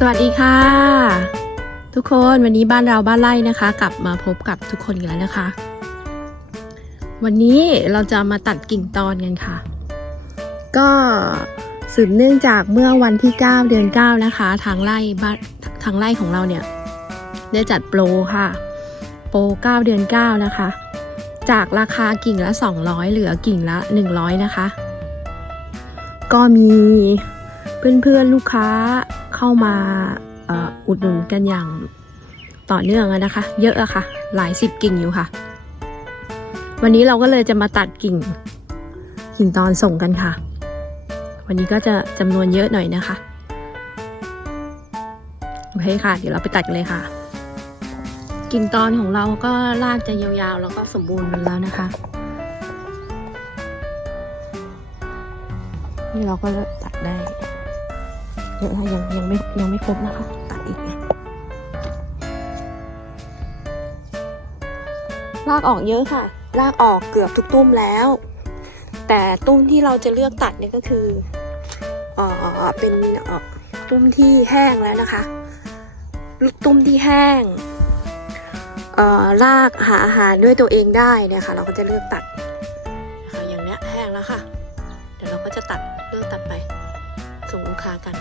สวัสดีค่ะ ทุกคนวันนี้บ้านเราบ้านไร่นะคะ กลับมาพบกับทุกคนกันแล้วนะคะ วันนี้เราจะมาตัดกิ่งตอนกันค่ะ ก็สืบเนื่องจากเมื่อวันที่ 9 เดือน 9 นะคะ ทางไร่บ้านทางไร่ของเราเนี่ย ได้จัดโปรค่ะ โปร 9 เดือน 9 นะคะ จากราคากิ่งละ 200 เหลือกิ่งละ 100 นะคะ ก็มีเพื่อนๆลูกค้า เข้ามาอ,อุดหนุนกันอย่างต่อเนื่องนะคะ เยอะอะค่ะ หลายสิบกิ่งอยู่ค่ะ วันนี้เราก็เลยจะมาตัดกิ่ง กิ่งตอนส่งกันค่ะ วันนี้ก็จะจำนวนเยอะหน่อยนะคะโอเคค่ะ เดี๋ยวเราไปตัดกันเลยค่ะ กิ่งตอนของเราก็รากจะยาวๆ แล้วก็สมบูรณ์แล้วนะคะนี่เราก็ตัดได้ เยอะแล้วยังยังไม่ยังไม่ครบนะคะตัดอีกไงลากออกเยอะค่ะ ลากออกเกือบทุกตุ้มแล้ว แต่ตุ้มที่เราจะเลือกตัดเนี่ยก็คือเอ่อเป็นเออตุ้มที่แห้งแล้วนะคะ ลูกตุ้มที่แห้งเอ่อลากหาอาหารด้วยตัวเองได้เนี่ยค่ะ เราก็จะเลือกตัดนะคะอย่างเนี้ยแห้งแล้วค่ะ เดี๋ยวเราก็จะตัดเลือกตัดไป ส่งลูกค้ากัน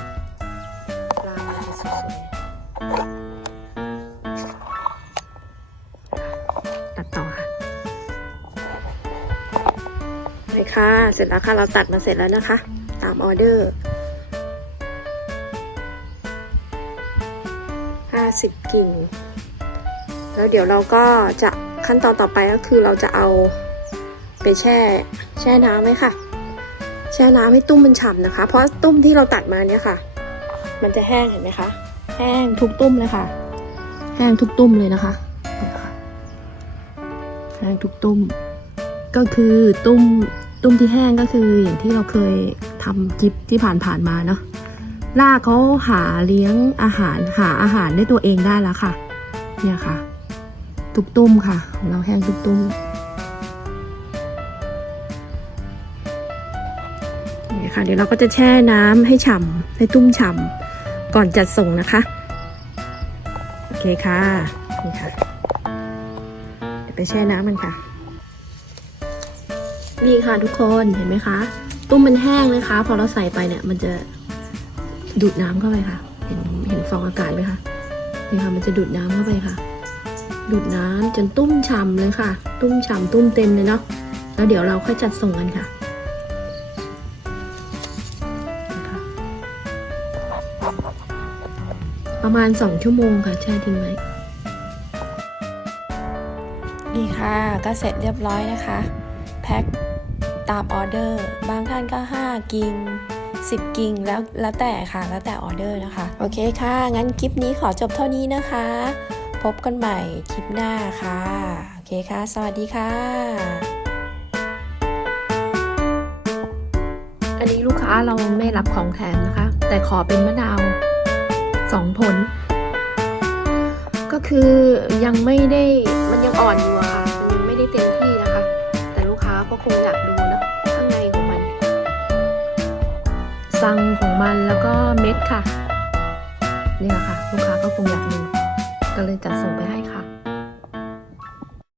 ลายลายสวยๆตัดต่อค่ะเลยค่ะ เสร็จแล้วค่ะ เราตัดมาเสร็จแล้วนะคะ ตามออเดอร์50กิ่ง แล้วเดี๋ยวเราก็จะขั้นตอนต่อไปก็คือเราจะเอาไปแช่ แช่น้ำไหมค่ะ แช่น้ำให้ตุ้มมันฉ่ำนะคะ เพราะตุ้มที่เราตัดมาเนี่ยค่ะ มันจะแห้งเห็นไหมคะ แห้งทุกตุ้มเลยค่ะ แห้งทุกตุ้มเลยนะคะ แห้งทุกตุ้ม ก็คือตุ้มตุ้มที่แห้งก็คืออย่างที่เราเคยทำจิปที่ผ่านผ่านๆมาเนาะรากเขาหาเลี้ยงอาหารหาอาหารด้วยตัวเองได้แล้วค่ะ เนี่ยค่ะ ทุกตุ้มค่ะ เราแห้งทุกตุ้ม ค่ะ เดี๋ยวเราก็จะแช่น้ำให้ฉ่ำให้ตุ้มฉ่ำก่อนจัดส่งนะคะ โอเคค่ะ นี่ค่ะ เดี๋ยวไปแช่น้ำกันค่ะ นี่ค่ะทุกคนเห็นไหมคะ ตุ้มมันแห้งนะคะ พอเราใส่ไปเนี่ยมันจะดูดน้ำเข้าไปค่ะ เห็นเห็นฟองอากาศไหมคะนี่ค่ะมันจะดูดน้ำเข้าไปค่ะ ดูดน้ำจนตุ้มฉ่ำเลยค่ะ ตุ้มฉ่ำตุ้มเต็มเลยเนาะแล้วเดี๋ยวเราค่อยจัดส่งกันค่ะ ประมาณ2ชั่วโมงค่ะแช่ทิ้งไว้นี่ค่ะ ก็เสร็จเรียบร้อยนะคะ แพ็คตามออเดอร์ บางท่านก็ 5 กิ่ง10 กิ่งแล้วแล้วแต่ค่ะ แล้วแต่ออเดอร์นะคะ โอเคค่ะ งั้นคลิปนี้ขอจบเท่านี้นะคะ พบกันใหม่คลิปหน้าค่ะ โอเคค่ะ สวัสดีค่ะ อันนี้ลูกค้าเราไม่รับของแถมนะคะ แต่ขอเป็นมะนาวสองผล ก็คือยังไม่ได้มันยังอ่อนอยู่อะค่ะ มันยังไม่ได้เต็มที่นะคะ แต่ลูกค้าก็คงอยากดูนะข้างในของมันซังของมันแล้วก็เม็ดค่ะนี่แหละค่ะ ลูกค้าก็คงอยากดูก็เลยจัดส่งไปให้ค่ะ